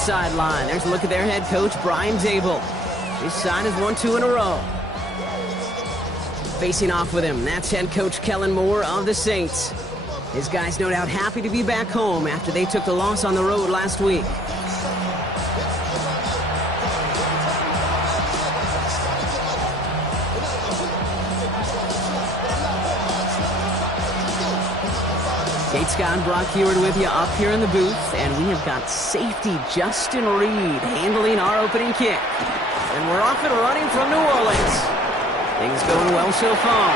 sideline. There's a look at their head coach, Brian Dable. His side has won 2 in a row. Facing off with him, that's head coach Kellen Moore of the Saints. His guys no doubt happy to be back home after they took the loss on the road last week. Kate Scott and Brock Heward with you up here in the booth, and we have got safety Justin Reed handling our opening kick. And we're off and running from New Orleans. Things going well so far.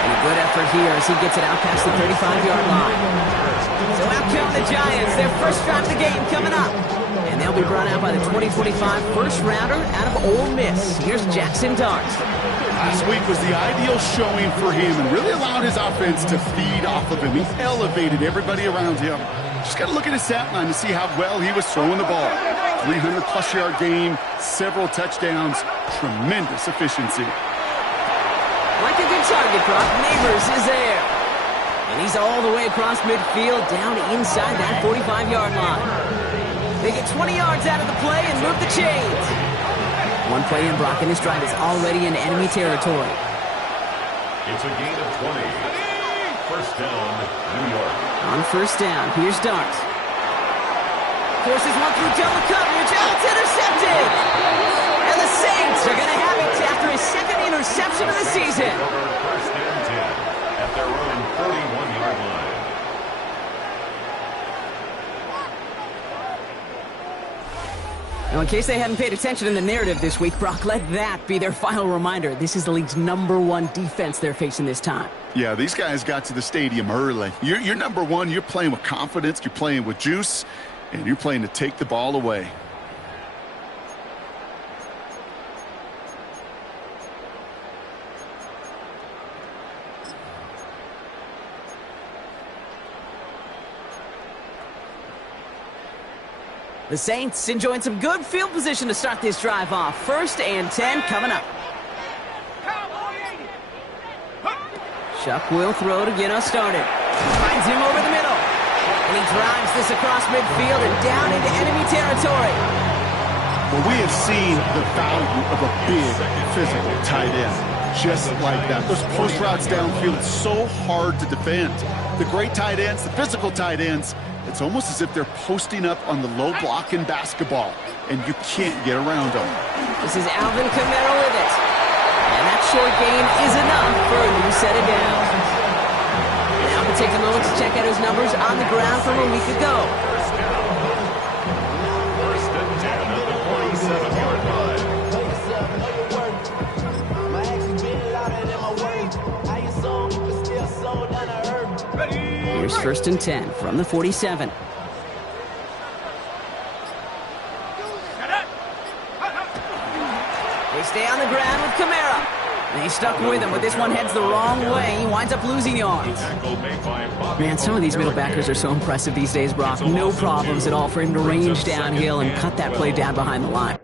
And a good effort here as he gets it out past the 35-yard line. So out come the Giants, their first drive of the game coming up. And they'll be brought out by the 2025 first rounder out of Ole Miss. Here's Jackson Dart. Last week was the ideal showing for him and really allowed his offense to feed off of him. He elevated everybody around him. Just got to look at his stat line to see how well he was throwing the ball. 300-plus yard game, several touchdowns, tremendous efficiency. Like a good target, Brock. Neighbors is there. And he's all the way across midfield, down inside that 45-yard line. They get 20 yards out of the play and move the chains. One play in, Brock, and this drive is already in enemy territory. It's a gain of 20. First down, New York. On first down, here's Dart. Forces one through double coverage. Oh, it's intercepted! And the Saints are going to have it after his second interception of the season. First and 10 at their own 41-yard line. Now, in case they hadn't paid attention in the narrative this week, Brock, let that be their final reminder. This is the league's #1 defense they're facing this time. Yeah, these guys got to the stadium early. You're number one. You're playing with confidence. You're playing with juice. And you're playing to take the ball away. The Saints enjoying some good field position to start this drive off. First and 10 coming up. Chuck will throw to get us started. Finds him over the middle. And he drives this across midfield and down into enemy territory. Well, we have seen the value of a big physical tight end. Just like that. Those post routes downfield, it's so hard to defend. The great tight ends, the physical tight ends, it's almost as if they're posting up on the low block in basketball, and you can't get around them. This is Alvin Kamara with it. And that short gain is enough for a new set of downs. Now we'll take a moment to check out his numbers on the ground from a week ago. First and 10 at the 47-yard line. Here's first and 10 from the 47. They stay on the ground with Kamara. And he's stuck with him, but this one heads the wrong way. He winds up losing yards. Man, some of these middle backers are so impressive these days, Brock. No problems at all for him to range downhill and cut that play down behind the line.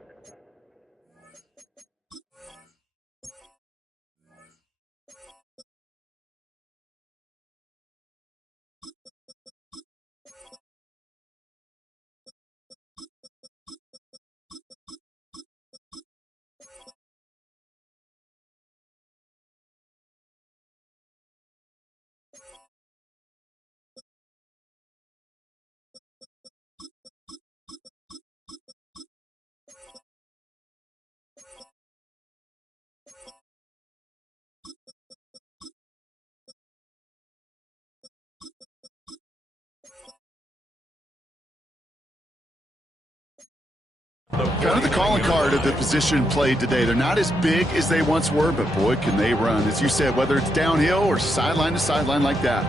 Kind of the calling card of the position played today. They're not as big as they once were, but boy, can they run. As you said, whether it's downhill or sideline to sideline like that.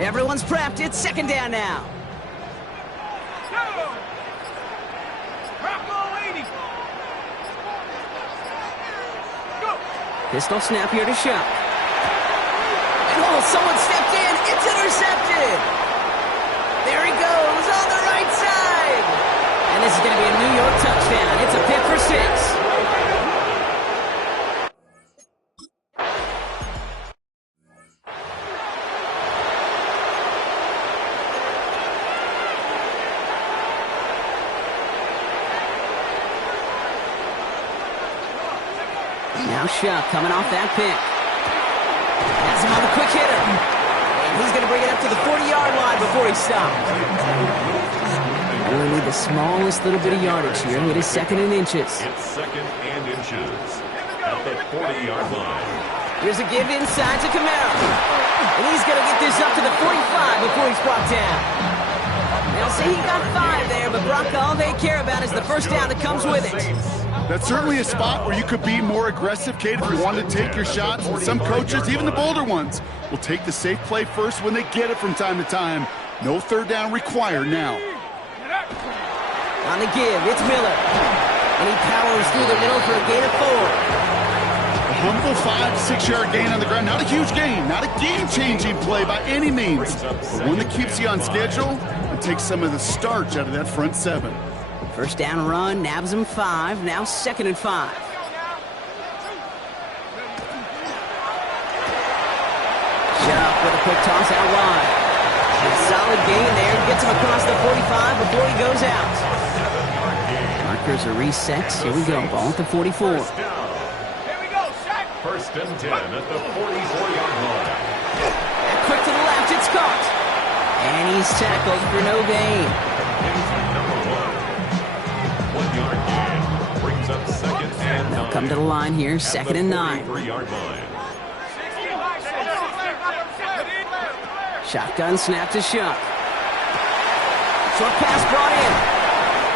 Everyone's prepped. It's second down now. Pistol snap here to Shuck. And oh, someone stepped in. It's intercepted. There he goes on the right side. And this is going to be a New York touchdown. It's a pick for 6. Now Shuck coming off that pick. Has him on the quick hitter. And he's going to bring it up to the 40-yard line before he stops. Only need the smallest little bit of yardage here. It is second and inches. It's second and inches at the 40-yard line. Here's a give inside to Camaro. And he's going to get this up to the 45 before he's brought down. They'll say he got 5 there, but Brock, all they care about is the first down that comes with it. That's certainly a spot where you could be more aggressive, Kate, if you want to take your shots. And some coaches, even the bolder ones, will take the safe play first when they get it from time to time. No third down required now. On the give, it's Miller. And he powers through the middle for a gain of 4. A humble 5 to 6 yard gain on the ground. Not a huge gain, not a game-changing play by any means, but one that keeps you on schedule and takes some of the starch out of that front 7. First down run, nabs him 5, now second and 5. Shuck with a quick toss out wide. A solid gain there, gets him across the 45 before he goes out. Markers are reset, here we go, ball at the 44. First and 10 at the 44-yard line. And quick to the left, it's caught. And he's tackled for no gain. Number 1. 1 yard gain. Brings up second and 9. They'll come to the line here, second and 9. 43-yard line. Shotgun snap to Shuck. Short pass brought in.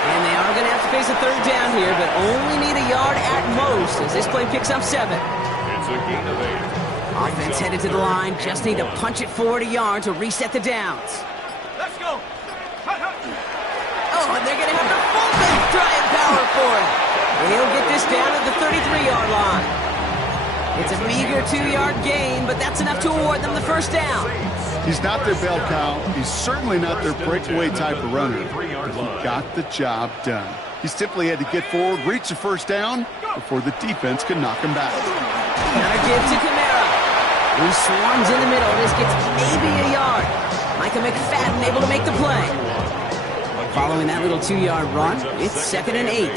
And they are going to have to face a third down here, but only need a yard at most as this play picks up 7. It's a gain of 8. Offense headed to the line, just need to punch it forward a yard to reset the downs. Let's go. Oh, and they're going to have to fullback try and power for it. And he'll get this down at the 33-yard line. It's a meager 2-yard gain, but that's enough to award them the first down. He's not their bell cow. He's certainly not their breakaway type of runner. But he got the job done. He simply had to get forward, reach the first down before the defense could knock him back. Another give to Camara, who swarms in the middle. This gets maybe a yard. Micah McFadden able to make the play. Following that little 2-yard run, it's second and 8.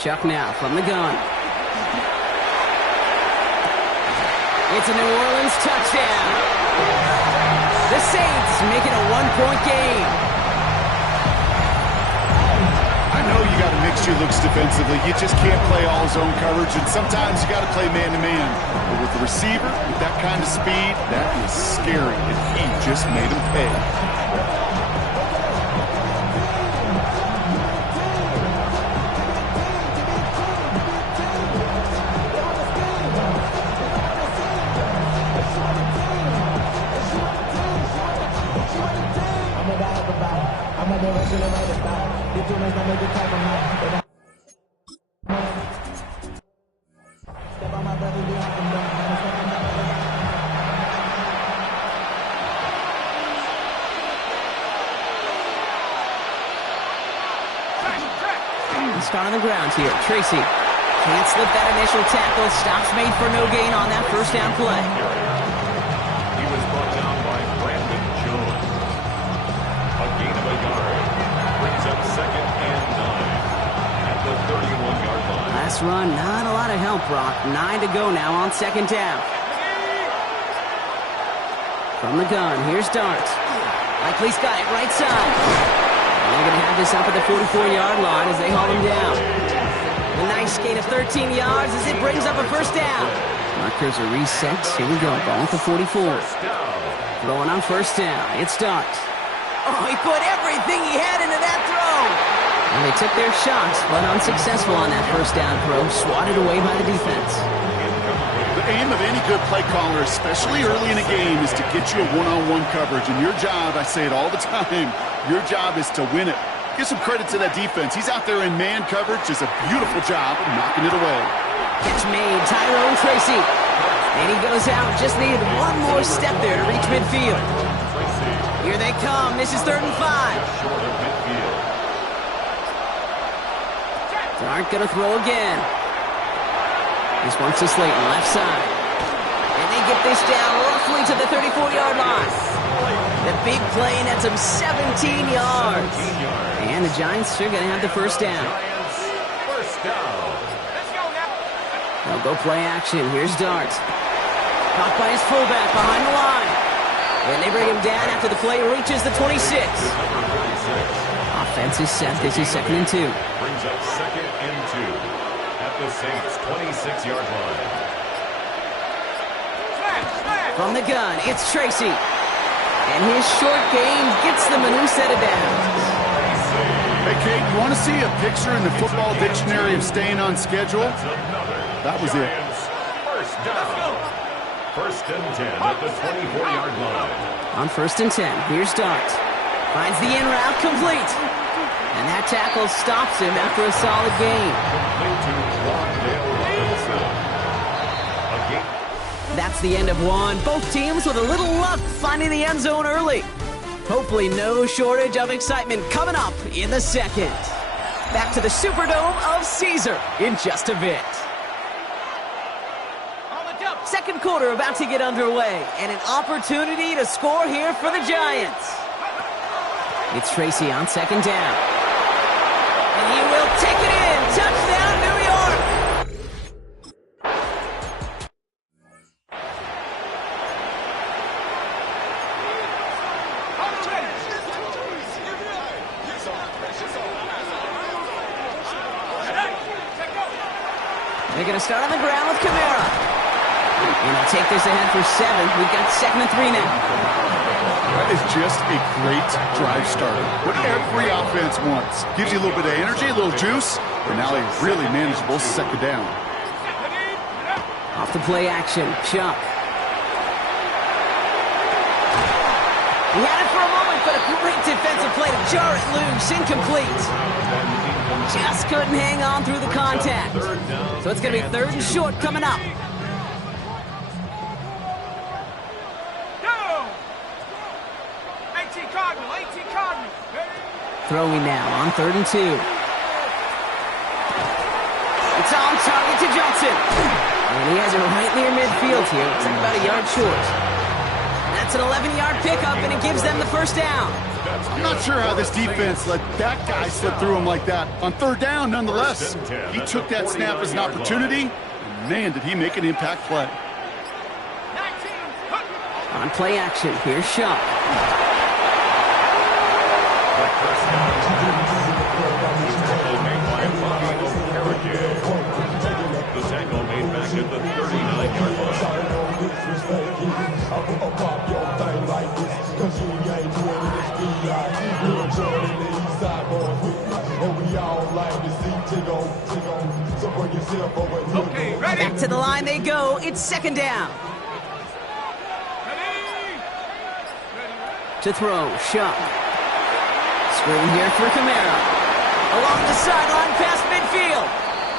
Shuck now from the gun. It's a New Orleans touchdown. The Saints make it a 1-point game. I know you got to mix your looks defensively. You just can't play all zone coverage, and sometimes you got to play man-to-man. But with the receiver, with that kind of speed, that is scary, and he just made him pay. Start on the ground here. Tracy can't slip that initial tackle. Stops made for no gain on that first down play. He was brought down by Brandon Jones. A gain of a yard. Brings up second and 9 at the 31-yard line. Last run, not a lot of help, Brock. 9 to go now on second down. From the gun, here's Dart. Likely's got it right side. They're going to have this up at the 44-yard line as they haul him down. A nice gain of 13 yards as it brings up a first down. Markers are reset. Here we go. Ball at the 44. Throwing on first down. It's Dart. Oh, he put everything he had into that throw. And they took their shots, but unsuccessful on that first down throw. Swatted away by the defense. The aim of any good play caller, especially early in a game, is to get you a one-on-one coverage. And your job, I say it all the time, your job is to win it. Give some credit to that defense. He's out there in man coverage. Does a beautiful job of knocking it away. Catch made, Tyrone Tracy. And he goes out, just needed one more step there to reach midfield. Here they come. This is 3rd and 5. Dart gonna throw again. This one's to Slayton, left side. And they get this down roughly to the 34-yard line. The big play and that's him 17 yards. And the Giants are going to have the first down. First down. They'll go play action. Here's Dart. Caught by his fullback behind the line. And they bring him down after the play reaches the 26. Offense is set. This is 2nd and 2. Brings up 2nd and 2 at the Saints' 26-yard line. From the gun, it's Tracy. And his short game gets them a new set of downs. Hey, Kate, you want to see a picture in the football dictionary of staying on schedule? That was it. First down. 1st and 10 at the 24-yard line. On 1st and 10, here's Dart. Finds the in route complete. And that tackle stops him after a solid gain. Complete to Wandale Robinson. That's the end of one. Both teams with a little luck finding the end zone early. Hopefully no shortage of excitement coming up in the second. Back to the Superdome of Caesar in just a bit. Second quarter about to get underway, and an opportunity to score here for the Giants. It's Tracy on 2nd down. And he will take it in. Touchdown, New York! They're going to start on the ground with Kamara. And they'll take this ahead for 7. We've got 2nd and 3 now. That is just a great drive starter. What every offense wants. Gives you a little bit of energy, a little juice, and now a really manageable 2nd down. Off the play action, Chuck. He had it for a moment, but a great defensive play to jar it loose. Incomplete. Just couldn't hang on through the contact. So it's going to be 3rd and short coming up. Throwing now on 3rd and 2. It's on target to Johnson. And he has it right near midfield here. It's like about a yard short. That's an 11-yard pickup, and it gives them the first down. I'm not sure how this defense let that guy slip through him like that. On 3rd down, nonetheless. He took that snap as an opportunity, and man, did he make an impact play. On play action, here's Shaw. The tackle made back at the 39-yard line. Okay, ready. Back to the line they go. It's 2nd down. To throw, Shaw. Screen here for Kamara. Along the sideline past midfield.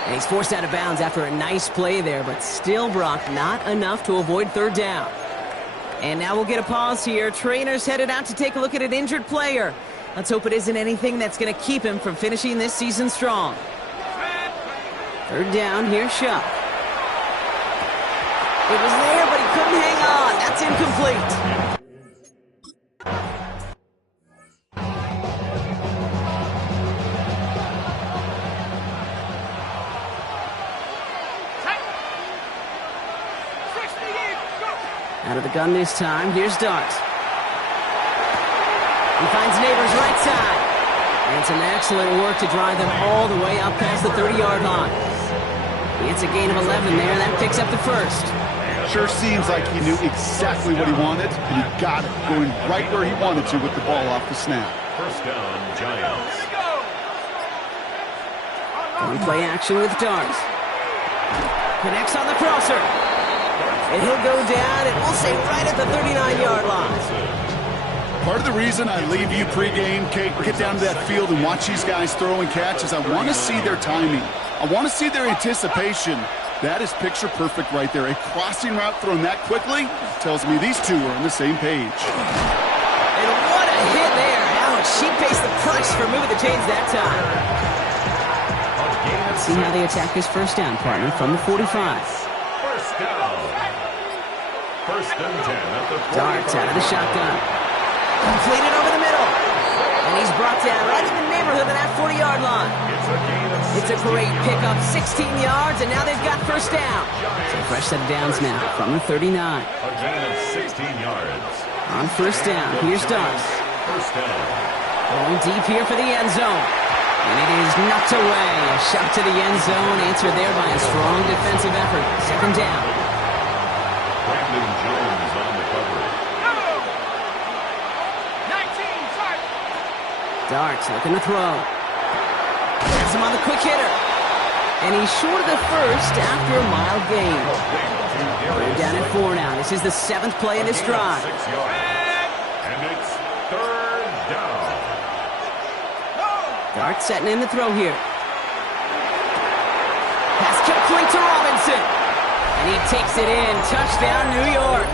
And he's forced out of bounds after a nice play there, but still, Brock, not enough to avoid 3rd down. And now we'll get a pause here. Trainers headed out to take a look at an injured player. Let's hope it isn't anything that's going to keep him from finishing this season strong. 3rd down, here's Shaw. It was there, but he couldn't hang on. That's incomplete. Out of the gun this time, here's Dart. He finds Neighbors right side. And some excellent work to drive them all the way up past the 30-yard line. He gets a gain of 11 there. That picks up the first. Sure seems like he knew exactly what he wanted, and he got it, going right where he wanted to with the ball off the snap. First down, Giants. On play action with Dart. Connects on the crosser. And he'll go down, and we'll say right at the 39-yard line. Part of the reason I leave you pregame, Kate, get down to that field and watch these guys throw and catch is I want to see their timing. I want to see their anticipation. That is picture perfect right there. A crossing route thrown that quickly tells me these two are on the same page. And what a hit there. Alex, she pays the price for moving the chains that time. Let's see how they attack this first down, partner, from the 45. First down. 1st and 10 at the 45. Darts out of the shotgun. brought down right in the neighborhood of that 40-yard line. It's a great pickup, 16 yards, and now they've got first down. So fresh set of downs now from the 39. A gain of 16 yards. On first down, here's Darts. First down. Going deep here for the end zone. And it is knocked away. A shot to the end zone, answered there by a strong defensive effort. Second down. Brandon Jones on the cover. Darts looking to throw. Gets him on the quick hitter. And he's short of the first after a mild gain. We're down at 4 now. This is the 7th play of this drive. 6 yards. And it's third down. Darts setting in the throw here. Pass complete to Robinson. And he takes it in. Touchdown, New York.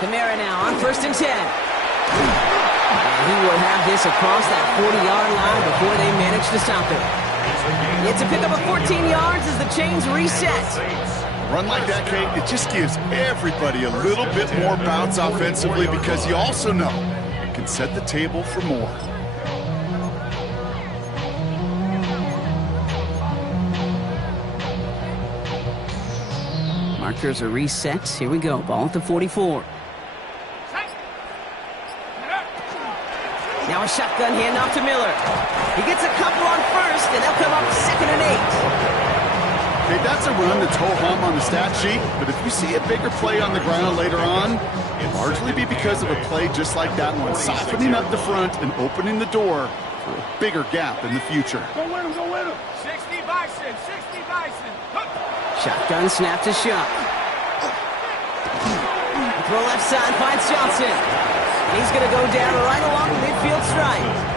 Kamara now on first and 10. And he will have this across that 40-yard line before they manage to stop it. It's a pickup of 14 yards as the chains reset. A run like that, Kate, it just gives everybody a little bit more bounce offensively because you also know it can set the table for more. Markers are reset. Here we go. Ball at the 44. Now a shotgun handoff to Miller. He gets a couple on first, and they'll come up 2nd and 8. Okay, that's a run that's ho-hum on the stat sheet, but if you see a bigger play on the ground later on, it'll largely be because of a play just like that one, softening up the front and opening the door for a bigger gap in the future. Go win him, go win him. 60 Bison, 60 Bison. Shotgun snap to Shuck. Throw left side, finds Johnson. He's going to go down right along the midfield stripe.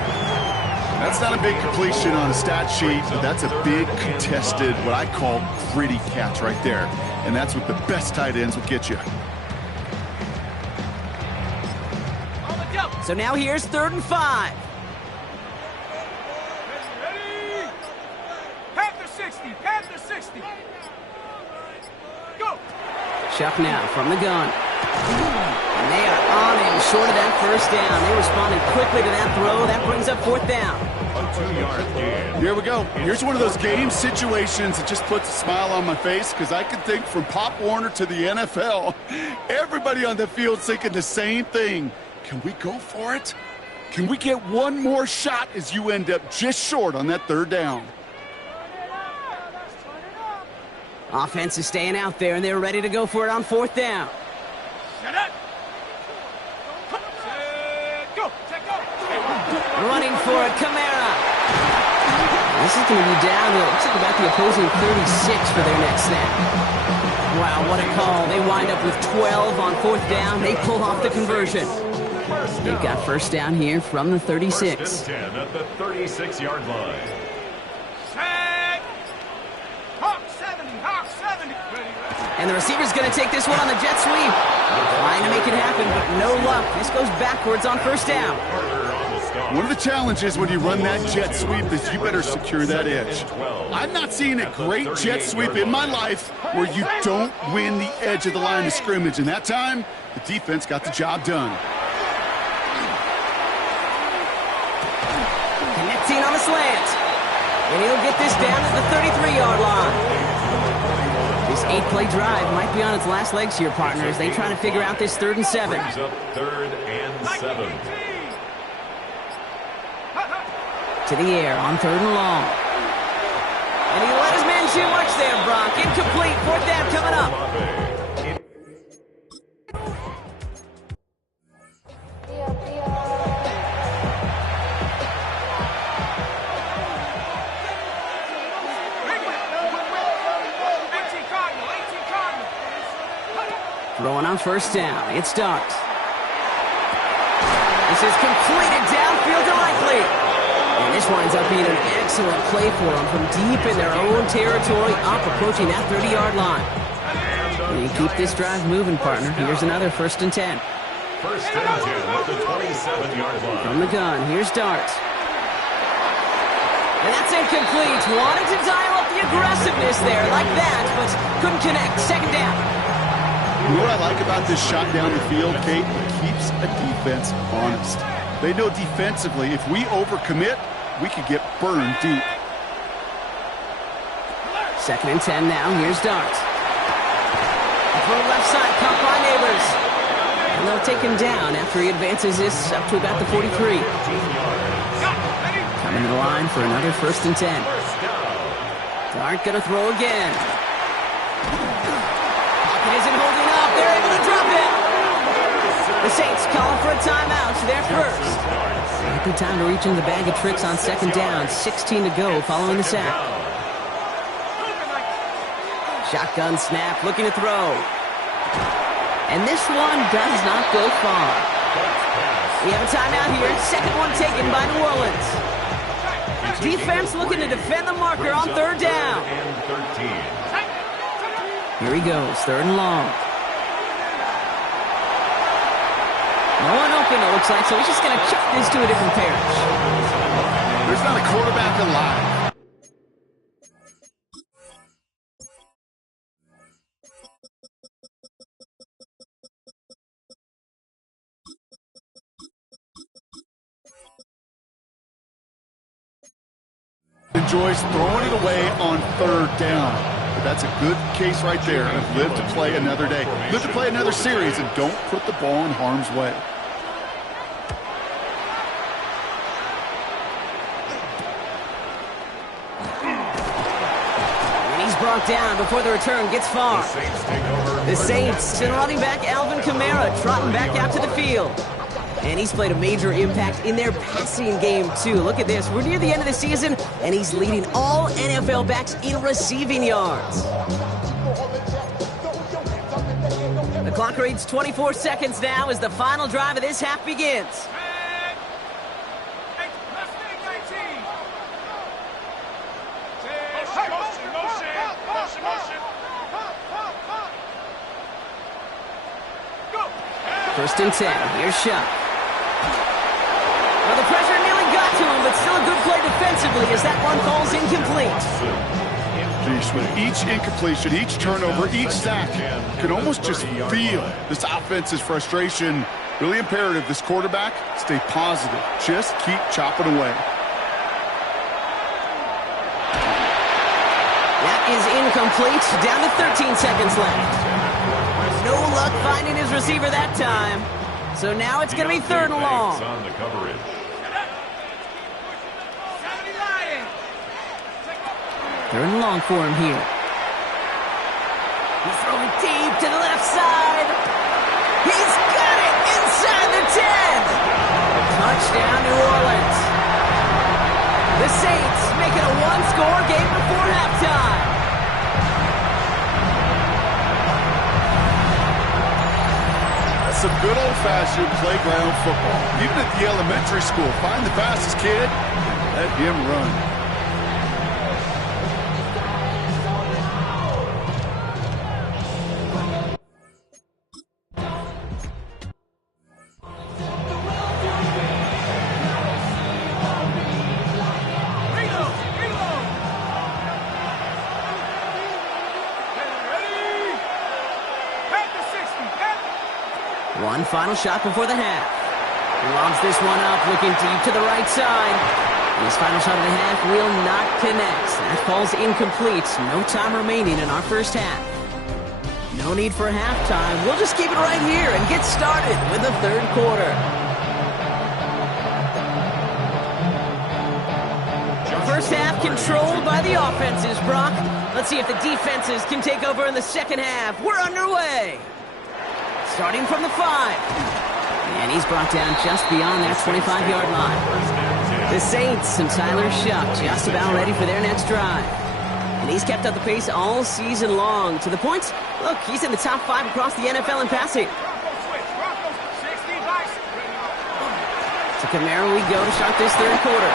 That's not a big completion on a stat sheet, but that's a big contested, what I call gritty catch right there. And that's what the best tight ends will get you. So now here's 3rd and 5. Ready? Panther 60, Panther 60. Go. Shuck now from the gun. And they are on him short of that first down. They responded quickly to that throw. That brings up 4th down. A 2-yard gain. Here we go. Here's one of those game situations that just puts a smile on my face because I can think from Pop Warner to the NFL. Everybody on the field's thinking the same thing. Can we go for it? Can we get one more shot as you end up just short on that 3rd down? Offense is staying out there, and they're ready to go for it on 4th down. Set up. Go. Take go. Running for it, Kamara. This is going to be down to, looks like about the opposing 36 for their next snap. Wow, what a call. They wind up with 12 on 4th down. They pull off the conversion. They've got first down here from the 36. First and 10 at the 36-yard line. Set. Hawk 70, Hawk 70. And the receiver's going to take this one on the jet sweep. Trying to make it happen, but no luck. This goes backwards on first down. One of the challenges when you run that jet sweep is you better secure that edge. I'm not seeing a great jet sweep in my life where you don't win the edge of the line of scrimmage. And that time, the defense got the job done. Connecting on the slant. And he'll get this down at the 33-yard line. This 8-play drive might be on its last legs here, partners. They try to figure out this 3rd and 7. Brings up 3rd and 7. To the air on 3rd and long. And he let his man too much there, Brock. Incomplete. 4th down coming up. Throwing on first down. It starts. This is completed downfield to Likely. And this winds up being an excellent play for them from deep in their own territory, up approaching that 30-yard line. And you keep this drive moving, partner. Here's another 1st and 10. First and 10 at the 27-yard line. From the gun, here's Darts. And that's incomplete. Wanted to dial up the aggressiveness there like that, but couldn't connect. Second down. You know what I like about this shot down the field, Kate? It keeps a defense honest. They know defensively, if we overcommit, we could get burned deep. Second and 10 now. Here's Dart. Throw left side, caught by Neighbors. And they'll take him down after he advances this up to about the 43. Coming to the line for another 1st and 10. Dart gonna throw again. Pocket isn't holding up. They're able to drop it. The Saints calling for a timeout. They're first. A good time to reach in the bag of tricks on second down. 16 to go following the sack. Shotgun snap, looking to throw. And this one does not go far. We have a timeout here. Second one taken by New Orleans. Defense looking to defend the marker on third down. Here he goes, third and long. No one open, it looks like, so he's just going to chuck this to a different parish. There's not a quarterback alive. Enjoys throwing it away on third down. But that's a good case right there of live to play another day. Live to play another series and don't put the ball in harm's way. And he's brought down before the return gets far. The Saints and running back Alvin Kamara trotting back out to the field. And he's played a major impact in their passing game, too. Look at this. We're near the end of the season, and he's leading all NFL backs in receiving yards. The clock reads 24 seconds now as the final drive of this half begins. First and 10. Here's Shuck. Well, the pressure nearly got to him, but still a good play defensively as that one falls incomplete. Geez, with each incompletion, each turnover, each sack, you can almost just feel this offense's frustration. Really imperative, this quarterback, stay positive. Just keep chopping away. That is incomplete. Down to 13 seconds left. No luck finding his receiver that time. So now it's going to be third and long. On the coverage. Third and long for him here. He's throwing deep to the left side. He's got it inside the 10. Touchdown, New Orleans. The Saints making a one-score game before halftime. Some good old-fashioned playground football. Even at the elementary school, find the fastest kid, let him run. One final shot before the half. He lobs this one up, looking deep to the right side. And his final shot of the half will not connect. That falls incomplete. No time remaining in our first half. No need for halftime. We'll just keep it right here and get started with the third quarter. The first half controlled by the offenses, Brock. Let's see if the defenses can take over in the second half. We're underway. Starting from the 5. And he's brought down just beyond that 25-yard line. The Saints and Tyler Shuck just about ready for their next drive. And he's kept up the pace all season long. To the point, look, he's in the top 5 across the NFL in passing. To Kamara we go to start this third quarter.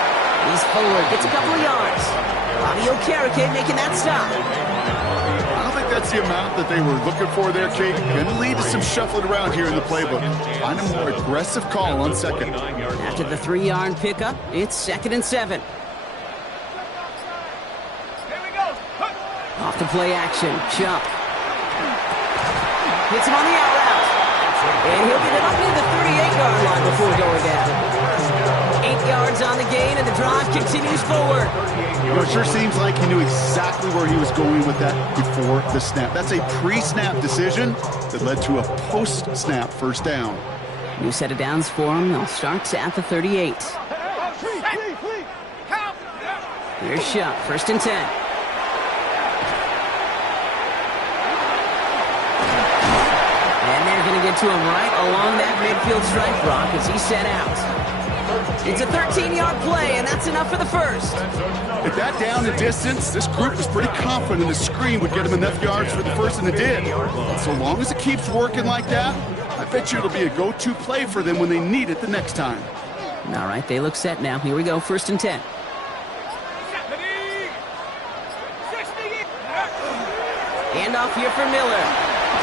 He's forward, gets a couple of yards. Bobby Okereke making that stop. I don't think that's the amount that they were looking for there, Kate. Going to lead to some shuffling around here in the playbook. Find a more aggressive call on second. After the 3-yard pickup, it's 2nd and 7. Off the play action. Chuck. Hits him on the out route. And he'll get it up near the 38-yard line before going down. 8 yards on the gain, and the drive continues forward. Well, it sure seems like he knew exactly where he was going with that before the snap. That's a pre-snap decision that led to a post-snap first down. New set of downs for him. They'll start at the 38. Here's Shuck, 1st and 10. And they're going to get to him right along that midfield stripe, Brock, as he set out. It's a 13-yard play, and that's enough for the first. At that down and distance, this group was pretty confident the screen would get him enough yards for the first, and it did. And so long as it keeps working like that, I bet you it'll be a go-to play for them when they need it the next time. All right, they look set now. Here we go, 1st and 10. Handoff here for Miller.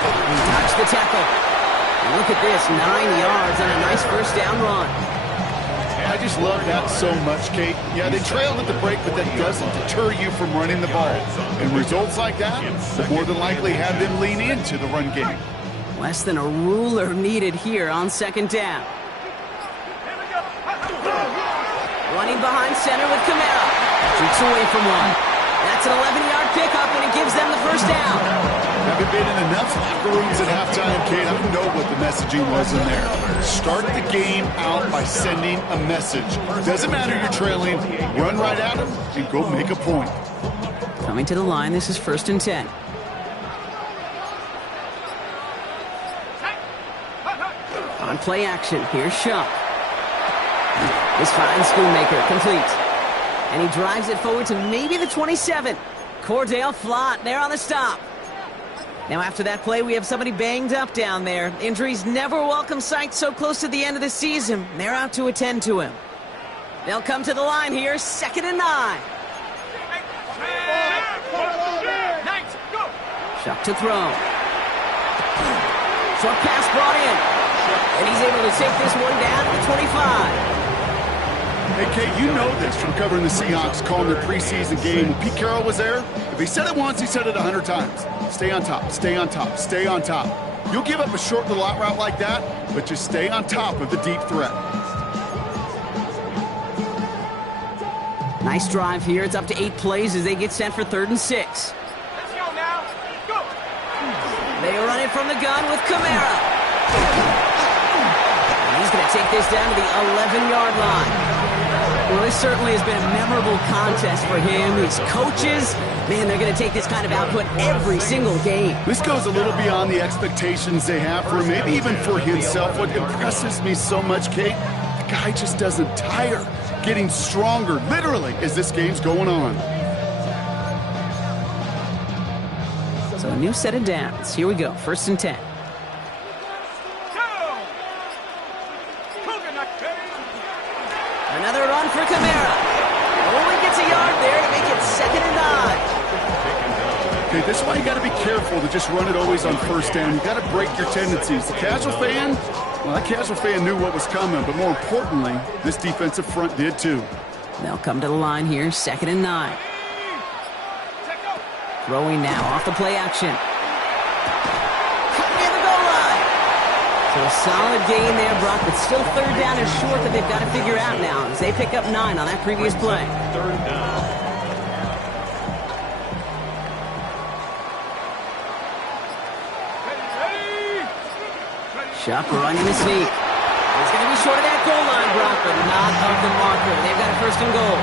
He dodged the tackle. And look at this, 9 yards and a nice first down run. I just love that so much, Kate. Yeah, they trailed at the break, but that doesn't deter you from running the ball. And results like that will more than likely have them lean into the run game. Less than a ruler needed here on 2nd down. Running behind center with Kamara. Shoots away from one. That's an 11-yard pickup, and it gives them the first down. Haven't been in enough locker rooms at halftime, Kate. I don't know what the messaging was in there. Start the game out by sending a message. Doesn't matter you're trailing. Run right at them and go make a point. Coming to the line, this is 1st and 10. On play action, here's Shuck. This fine Schoonmaker complete. And he drives it forward to maybe the 27. Cordell Flott there on the stop. Now after that play, we have somebody banged up down there. Injuries never a welcome sight so close to the end of the season. They're out to attend to him. They'll come to the line here, 2nd and 9. Shuck to throw. Short pass brought in. And he's able to take this one down to the 25. Hey, Kate, you know this from covering the Seahawks, calling their preseason game. When Pete Carroll was there, if he said it once, he said it 100 times. Stay on top, stay on top, stay on top. You'll give up a short little out route like that, but just stay on top of the deep threat. Nice drive here. It's up to 8 plays as they get set for 3rd and 6. Let's go now. Go. They run it from the gun with Kamara. And he's going to take this down to the 11-yard line. Well, this certainly has been a memorable contest for him. His coaches, man, they're going to take this kind of output every single game. This goes a little beyond the expectations they have for him, maybe even for himself. What impresses me so much, Kate, the guy just doesn't tire. Getting stronger, literally, as this game's going on. So a new set of downs. Here we go, 1st and 10. Another run for Kamara. Only gets a yard there to make it 2nd and 9. Okay, this is why you got to be careful to just run it always on 1st down. You got to break your tendencies. The casual fan, well, that casual fan knew what was coming, but more importantly, this defensive front did too. They'll come to the line here, 2nd and 9. Throwing now off the play action. Cut near the goal line. So a solid gain there, Brock, but still 3rd down and short that they've got to figure out now as they pick up 9 on that previous play. 3rd down. Shuck running the sneak. He's going to be short of that goal line, Brock, but not of the marker. They've got a 1st and goal.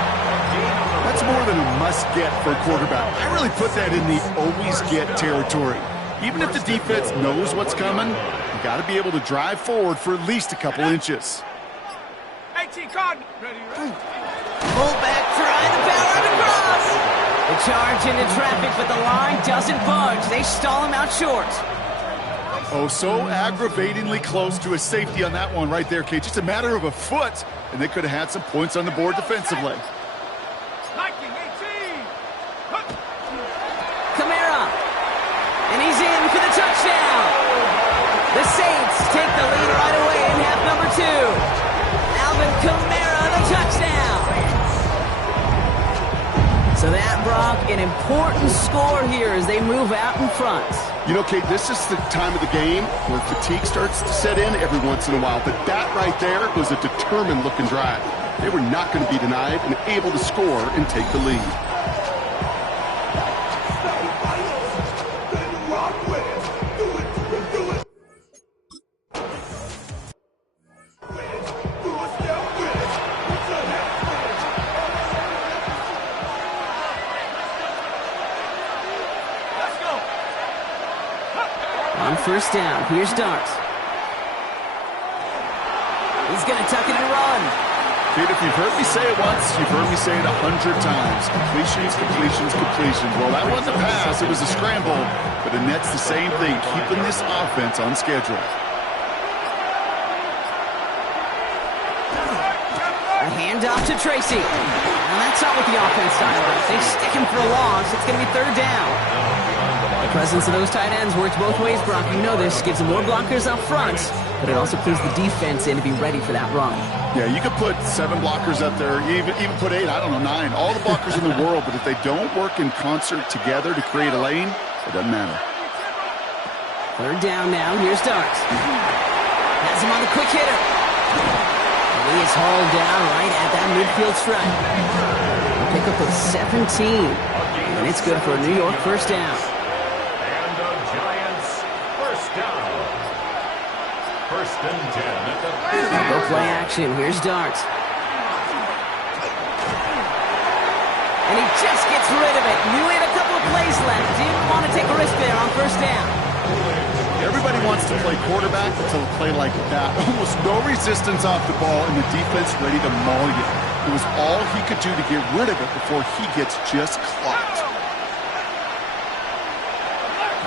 That's more than a must-get for a quarterback. I really put that in the always-get territory. Even if the defense knows what's coming, you got to be able to drive forward for at least a couple inches. 18 card. Ready. Fullback trying to power him across. The charge into traffic, but the line doesn't budge. They stall him out short. Oh, so aggravatingly close to a safety on that one right there, Kate. Just a matter of a foot, and they could have had some points on the board defensively. Liking 18. Kamara. And he's in for the touchdown. The Saints take the lead right away in half number 2. Alvin Kamara, the touchdown. So that, Brock, Brock, an important score here as they move out in front. You know, Kate, this is the time of the game where fatigue starts to set in every once in a while. But that right there was a determined-looking drive. They were not going to be denied and able to score and take the lead. On first down, here's Dart. He's going to tuck it and run. Kid, if you've heard me say it once, you've heard me say it 100 times. Completions, completions, completions. Well, that wasn't a pass, it was a scramble. But the net's the same thing, keeping this offense on schedule. A handoff to Tracy. And that's not what the offense does. They stick him for a loss. It's going to be third down. The presence of those tight ends works both ways, Brock. You know this. Gives them more blockers up front, but it also clues the defense in to be ready for that run. Yeah, you could put 7 blockers up there, even put 8, I don't know, 9. All the blockers in the world, but if they don't work in concert together to create a lane, it doesn't matter. Third down now. Here's Dart. Has him on the quick hitter. And he is hauled down right at that midfield stripe. A pickup of 17. And it's good for a New York first down. And the Giants first down. First and 10 at the Go play action. Here's Dart. And he just gets rid of it. Knew he had a couple of plays left. Didn't want to take a risk there on first down. Everybody wants to play quarterback until a play like that. Almost no resistance off the ball and the defense ready to maul you. It was all he could do to get rid of it before he gets just clocked.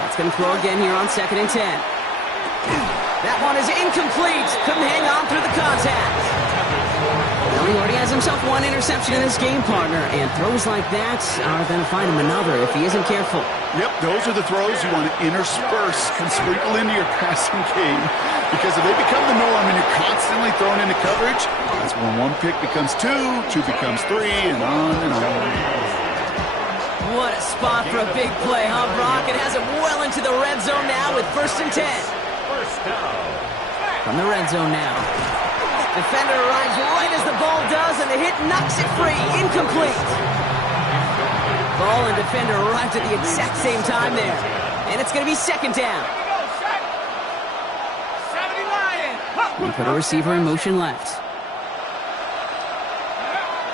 That's going to throw again here on second and 10. That one is incomplete. Couldn't hang on through the contact. Well, he already has himself one interception in this game, partner, and throws like that are going to find him another if he isn't careful. Yep, those are the throws you want to intersperse and sprinkle into your passing game, because if they become the norm and you're constantly thrown into coverage, that's when 1 pick becomes 2, 2 becomes 3, and on and on. What a spot for a big play, huh, Brock? It has him well into the red zone now with first and 10. first down. From the red zone now. Defender arrives right as the ball does, and the hit knocks it free. Incomplete. Ball and defender arrived at the exact same time there. And it's going to be second down. We put a receiver in motion left.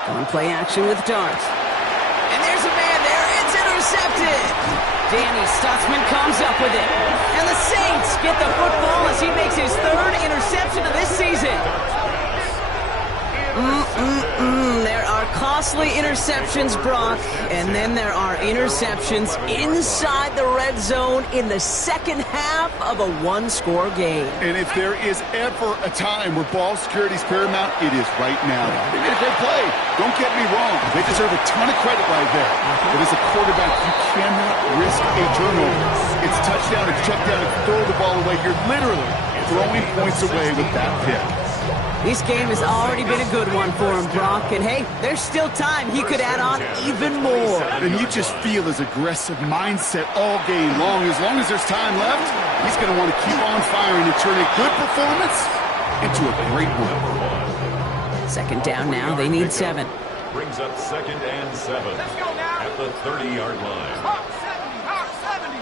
On play action with Dart. And there's a man there. It's intercepted. Danny Stutzman comes up with it. And the Saints get the football as he makes his third interception of this season. There are costly interceptions, Brock, and then there are interceptions inside the red zone in the second half of a one-score game. And if there is ever a time where ball security is paramount, it is right now. They made a great play. Don't get me wrong. They deserve a ton of credit right there. But as a quarterback, you cannot risk a turnover. It's touchdown, it's check down, it's throw the ball away. You're literally throwing points away with that pick. This game has already been a good one for him, Brock. And hey, there's still time. He could add on even more. And you just feel his aggressive mindset all game long. As long as there's time left, he's going to want to keep on firing and turn a good performance into a great one. Second down now. They need 7. Brings up second and 7 at the 30-yard line. Hawk 70.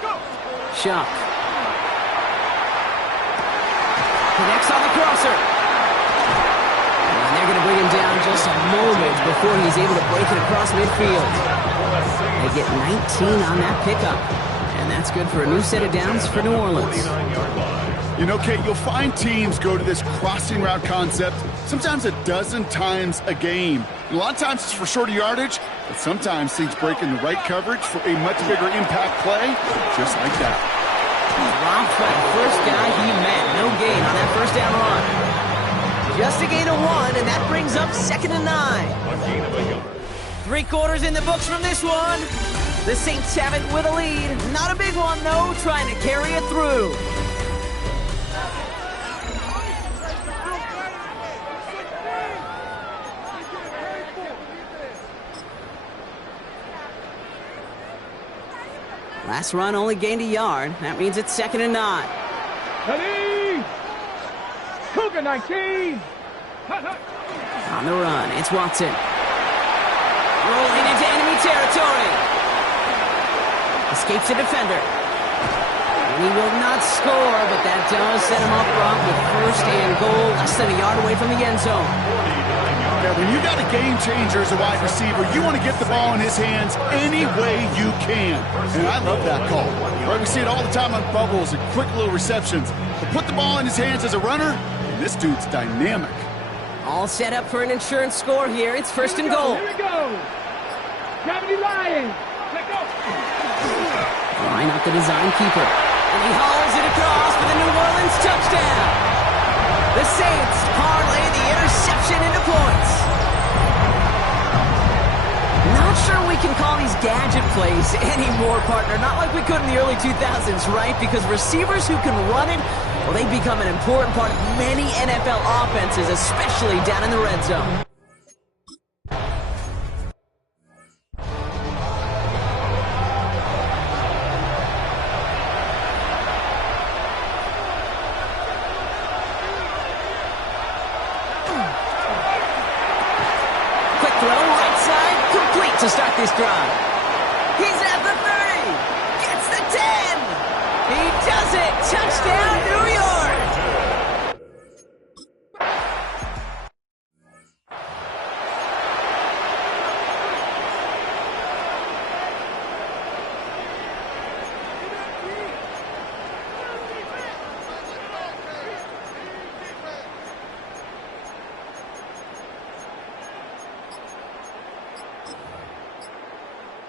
Go. Shock. Connects on the crosser. And they're going to bring him down just a moment before he's able to break it across midfield. They get 19 on that pickup. And that's good for a new set of downs for New Orleans. You know, Kate, you'll find teams go to this crossing route concept sometimes a dozen times a game. A lot of times it's for shorter yardage, but sometimes things break in the right coverage for a much bigger impact play, just like that. Dropped by the first guy he met. No gain on that first down run. Just a gain of 1, and that brings up second and 9. A gain of a yard. 3 quarters in the books from this one. The Saints have it with a lead. Not a big one, though, trying to carry it through. Last run only gained a yard. That means it's 2nd and 9. Ready! Cougar 19! On the run, it's Watson. Rolling into enemy territory. Escapes a defender. And he will not score, but that does set him up front with 1st and goal, less than a yard away from the end zone. Yeah, when you got a game changer as a wide receiver, you want to get the ball in his hands any way you can. And I love that call. Right, we see it all the time on bubbles and quick little receptions. But put the ball in his hands as a runner, and this dude's dynamic. All set up for an insurance score here. It's 1st and goal. Here we go! Gravity Lions! Let go! Line up the design keeper. And he hauls it across for the New Orleans touchdown. The Saints parlay the interception into points. Not sure we can call these gadget plays anymore, partner. Not like we could in the early 2000s, right? Because receivers who can run it, well, they become an important part of many NFL offenses, especially down in the red zone. To start this drive. He's at the 30. Gets the 10. He does it. Touchdown, New York.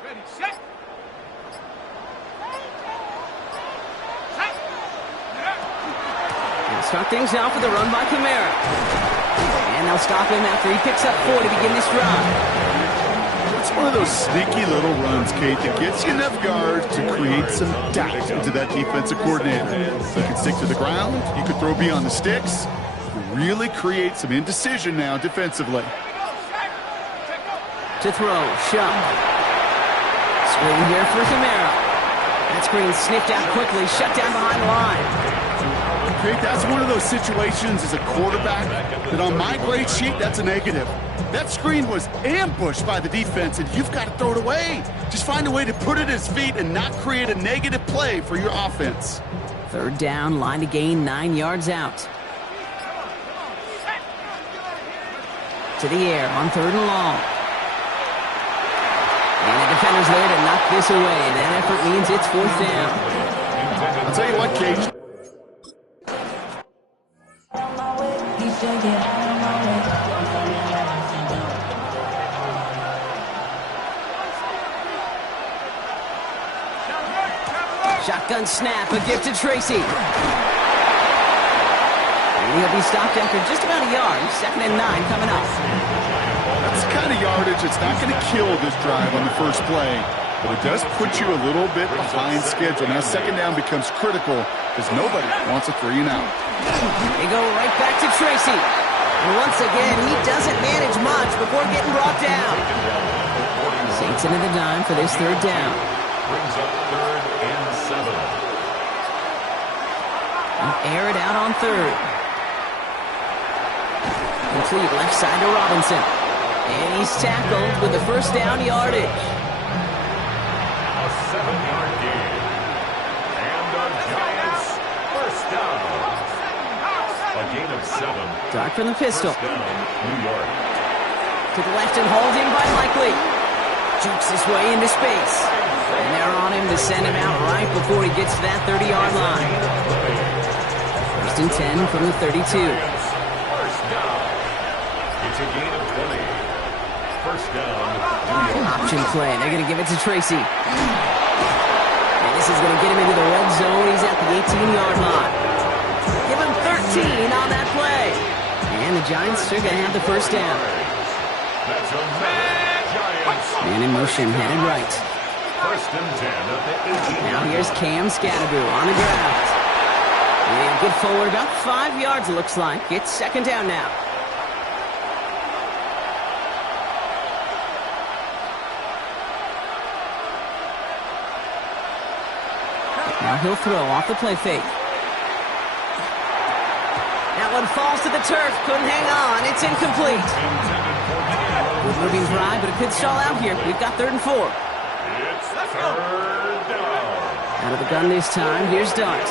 Ready, set! And start things off with a run by Kamara. And they'll stop him after he picks up 4 to begin this drive. It's one of those sneaky little runs, Kate, that gets you enough yards to create some doubt into that defensive coordinator. You can stick to the ground, you can throw beyond the sticks, you really create some indecision now defensively. To throw, Shuck. Screen here for Kamara. That screen sniffed out quickly, shut down behind the line. Kate, that's one of those situations as a quarterback that on my grade sheet, that's a negative. That screen was ambushed by the defense, and you've got to throw it away. Just find a way to put it at his feet and not create a negative play for your offense. 3rd down, line to gain 9 yards out. To the air on 3rd and long. And the defender's there to knock this away. And that effort means it's 4th down. I'll tell you what, Kate. Shotgun snap, a gift to Tracy. And he'll be stopped after just about a yard. 2nd and 9 coming up. That's the kind of yardage that's not going to kill this drive on the first play, but it does put you a little bit behind schedule. Now 2nd down becomes critical because nobody wants a 3 and out. They go right back to Tracy. And once again, he doesn't manage much before getting brought down. Saints into the dime for this 3rd down. Brings up 3rd and 7. And air it out on 3rd. Complete left side to Robinson. And he's tackled with the 1st down yardage. A 7-yard gain. And the Giants 1st down. A gain of 7. Dark from the pistol. 1st down, New York. To the left and hauled in by Likely. Jukes his way into space. And they're on him to send him out right before he gets to that 30-yard line. 1st and 10 from the 32. 1st down. It's a gain of 20. 1st down, New York. Option play. They're going to give it to Tracy. And this is going to get him into the red zone. He's at the 18-yard line. Give him 13 on that play. And the Giants are going to have the 1st down. That's a man, Giants. Man in motion, headed right. 1st and 10 at the 18. Now here's Cam Scatterboo on the ground. And good forward, about 5 yards, it looks like. It's 2nd down now. he'll throw off the play fake. That one falls to the turf. Couldn't hang on. It's incomplete. Good moving drive, but it could stall out here. We've got 3rd and 4. It's third down. Out of the gun this time. Here's Dart.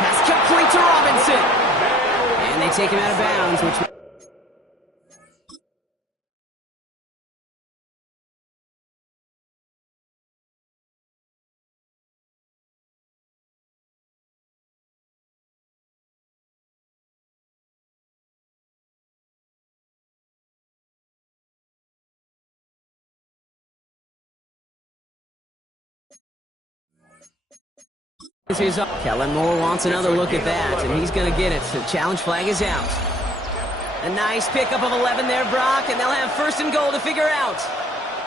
Pass complete to Robinson. And they take him out of bounds, which... Kellen Moore wants another look at that, and he's going to get it. The challenge flag is out. A nice pickup of 11 there, Brock, and they'll have 1st and goal to figure out.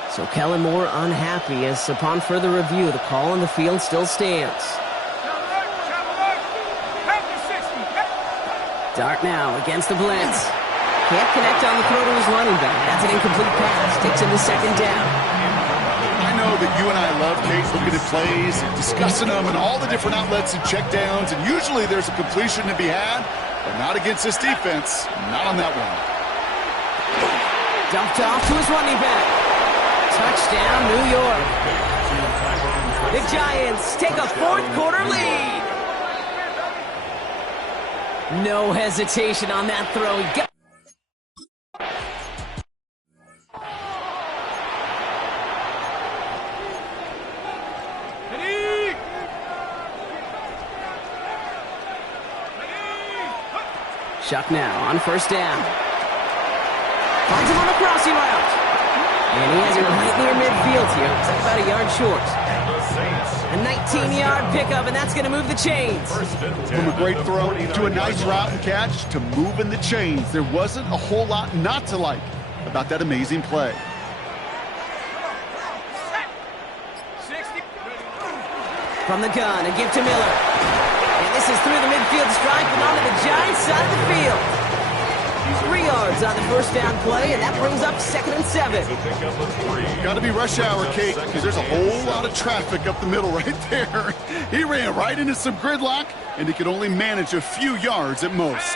So Kellen Moore unhappy as upon further review, the call on the field still stands. Dart now against the blitz. Can't connect on the throw to his running back. That's an incomplete pass. Takes him to 2nd down. I know that you and I love, Kate, looking at plays, discussing them, and all the different outlets and checkdowns, and usually there's a completion to be had, but not against this defense. Not on that one. Dumped off to his running back. Touchdown, New York. The Giants take a 4th quarter lead. No hesitation on that throw. He got... Shuck now on 1st down. Finds him on the crossing route. And he has it right near midfield here. Looks like about a yard short. A 19-yard pickup, and that's going to move the chains. From a great throw to a nice route and catch to moving the chains. There wasn't a whole lot not to like about that amazing play. From the gun, a give to Miller. And this is through the midfield stripe and onto the Giants side of the field. 3 yards on the 1st down play, and that brings up 2nd and 7. Got to be rush hour, Kate, because there's a whole lot of traffic up the middle right there. He ran right into some gridlock, and he could only manage a few yards at most.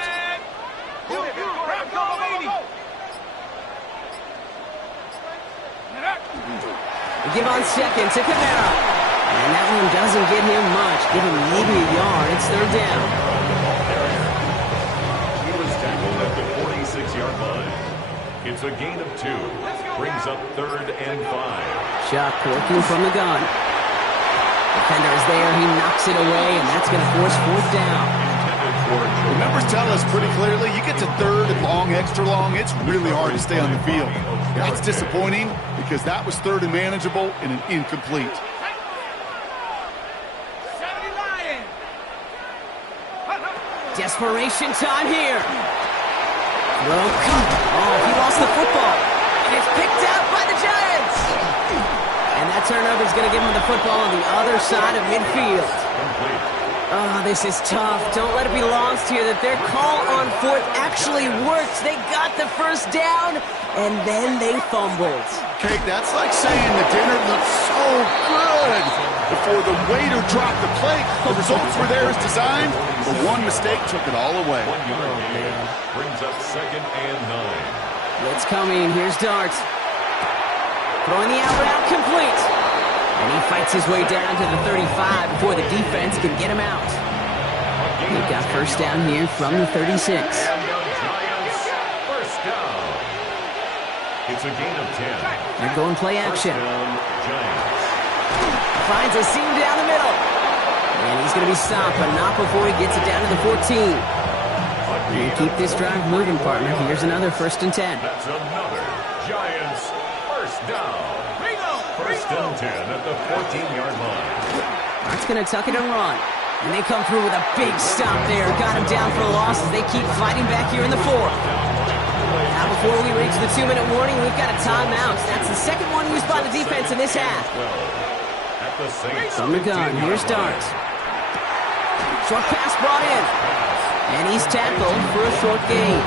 We give on 2nd to Kamara. And that one doesn't get him much. Give him maybe a yard. It's 3rd down. He was tackled at the 46-yard line. It's a gain of 2. Brings up 3rd and 5. Chuck working from the gun. Defender is there. He knocks it away, and that's going to force 4th down. The numbers tell us pretty clearly, you get to 3rd and long, extra long, it's really hard to stay on the field. That's disappointing because that was 3rd and manageable and an incomplete. Desperation time here. Oh, he lost the football. And it's picked out by the Giants. And that turnover is going to give him the football on the other side of midfield. Oh, this is tough. Don't let it be lost here that their call on 4th actually worked. They got the 1st down, and then they fumbled. Kate, that's like saying the dinner looked so good before the waiter dropped the plate. The results were there as designed, but one mistake took it all away. 1 yard gain brings up 2nd and 9. Blitz coming. Here's Dart. Throwing the out route complete. And he fights his way down to the 35 before the defense can get him out. He got 1st down here from the 36. And the Giants 1st down. It's a gain of 10. They're going play action. Giants. Finds a seam down the middle. And he's going to be stopped, but not before he gets it down to the 14. And keep this drive moving, partner. Here's another 1st and 10. That's another Giants 1st down. 1st and 10 at the 14-yard line. That's going to tuck it and run. And they come through with a big stop there. Got him down for a loss as they keep fighting back here in the 4th. Now before we reach the 2-minute warning, we've got a timeout. That's the 2nd one used by the defense in this half. From the gun, here's Dart. Short pass brought in. And he's tackled for a short gain.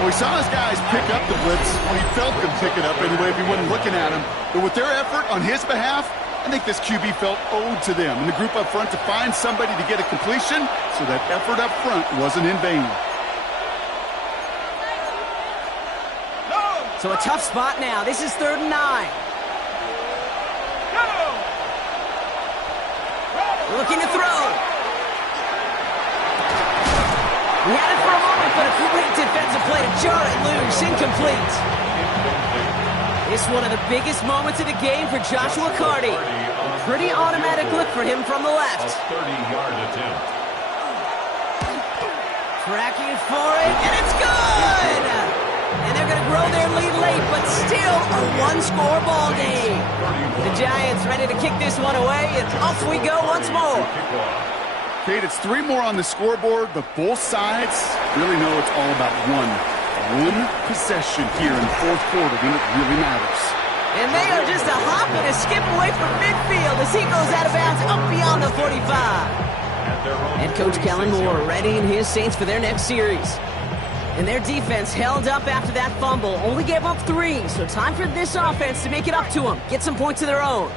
Well, we saw his guys pick up the blitz. Well, he felt them pick it up anyway if he wasn't looking at him. But with their effort on his behalf, I think this QB felt owed to them and the group up front to find somebody to get a completion so that effort up front wasn't in vain. So a tough spot now. This is 3rd and 9. Looking to throw. He had it for a moment, but a great defensive play to jar it loose. Incomplete. It's one of the biggest moments of the game for Joshua Carty. A pretty automatic look for him from the left. A 30-yard attempt. Tracking for it, and it's good! And they're going to grow their lead late, but still a one-score ball game. The Giants ready to kick this one away, and off we go once more. Kate, it's 3 more on the scoreboard, but both sides really know it's all about one possession here in the 4th quarter when it really matters. And they are just a hop and a skip away from midfield as he goes out of bounds up beyond the 45. Head coach Kellen Moore readying his Saints for their next series. And their defense held up after that fumble, only gave up 3, so time for this offense to make it up to them, get some points of their own.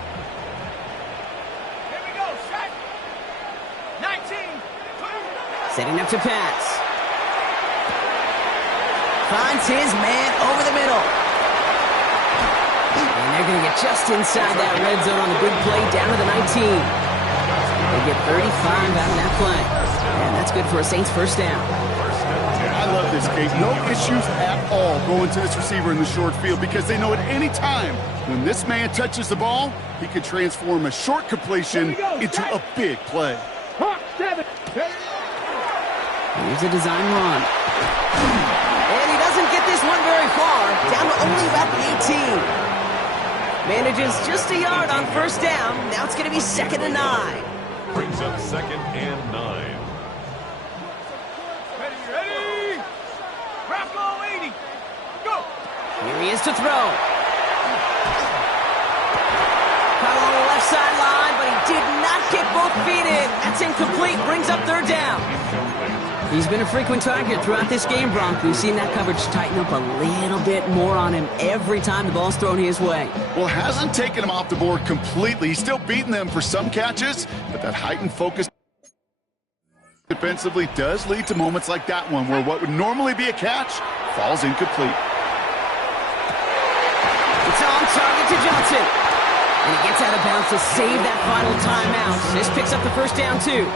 Here we go, set. 19. Setting up to pass. Finds his man over the middle. And they're going to get just inside that red zone on the big play down to the 19. They get 35 out of that play. And that's good for a Saints first down. I love this, Kate. No issues at all going to this receiver in the short field because they know at any time when this man touches the ball, he could transform a short completion into a big play. Here's a design run. And he doesn't get this one very far, down to only about the 18. Manages just a yard on first down. Now it's going to be 2nd and 9. Brings up 2nd and 9. Ready. Bravo 80. Go. Here he is to throw. Caught on the left sideline, but he did not get both feet in. That's incomplete. Brings up 3rd down. He's been a frequent target throughout this game, Bronk. We've seen that coverage tighten up a little bit more on him every time the ball's thrown his way. Well, hasn't taken him off the board completely. He's still beating them for some catches, but that heightened focus defensively does lead to moments like that one where what would normally be a catch falls incomplete. It's on target to Johnson. And he gets out of bounds to save that final timeout. This picks up the first down, too.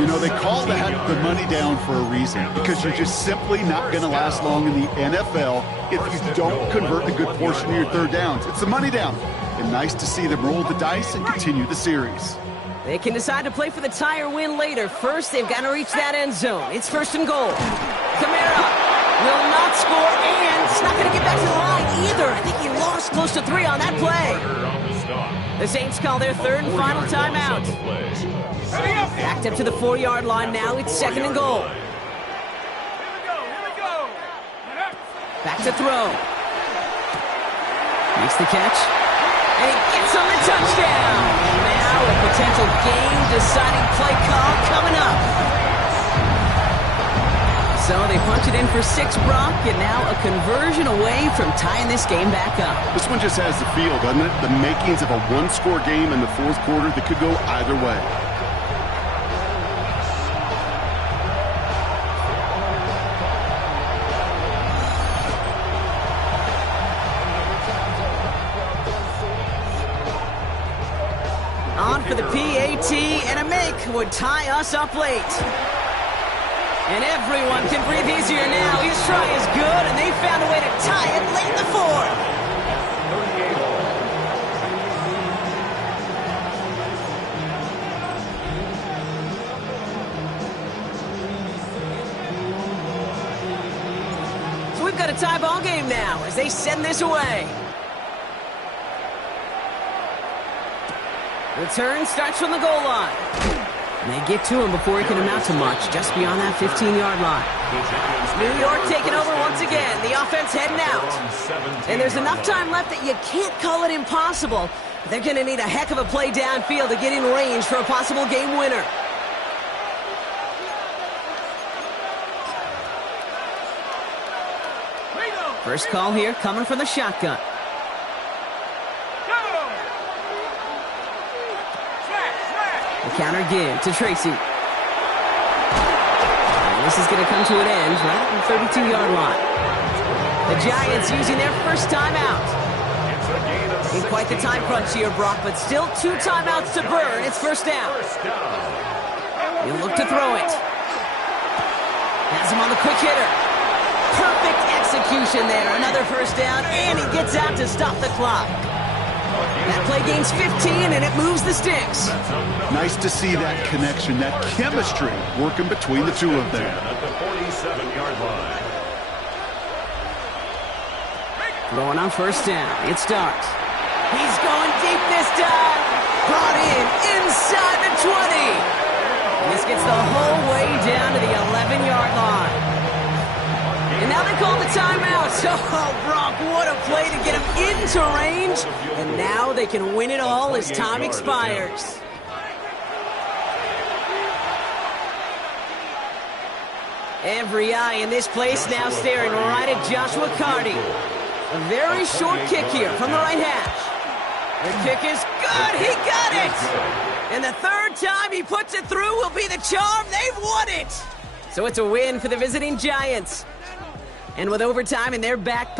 You know, they call that the money down for a reason, because you're just simply not going to last long in the NFL if you don't convert a good portion of your 3rd downs. It's the money down. And nice to see them roll the dice and continue the series. They can decide to play for the tie or win later. First, they've got to reach that end zone. It's 1st and goal. Kamara will not score, and it's not going to get back to the line either. I think he lost close to 3 on that play. The Saints call their 3rd and final timeout. Backed up to the 4-yard line now. It's 2nd and goal. Here we go. Back to throw. Makes the catch. And he gets on the touchdown. Now a potential game-deciding play call coming up. So they punch it in for 6, Brock, and now a conversion away from tying this game back up. This one just has the feel, doesn't it? The makings of a one-score game in the 4th quarter that could go either way. On for the PAT, and a make would tie us up late. And everyone can breathe easier now. His try is good, and they found a way to tie it late in the 4th. So we've got a tie ball game now as they send this away. Return starts from the goal line. And they get to him before he can amount to much, just beyond that 15-yard line. New York taking over once again. The offense heading out. And there's enough time left that you can't call it impossible. They're going to need a heck of a play downfield to get in range for a possible game winner. First call here coming from the shotgun. Counter give to Tracy. And this is going to come to an end right at the 32-yard line. The Giants using their first timeout. In quite the time crunch here, Brock, but still 2 timeouts to burn. It's first down. He'll look to throw it. Has him on the quick hitter. Perfect execution there. Another first down, and he gets out to stop the clock. That play gains 15, and it moves the sticks. Nice to see that connection, that chemistry working between the two of them. At the 47-yard line. Going on first down. It starts. He's going deep this time. Brought in inside the 20. And this gets the whole way down to the 11-yard line. And now they call the timeout. Oh, Brock, what a play to get him into range. And now they can win it all as time expires. Every eye in this place now staring right at Joshua Carty. A very short kick here from the right hash. The kick is good. He got it. And the third time he puts it through will be the charm. They've won it. So it's a win for the visiting Giants. And with overtime in their back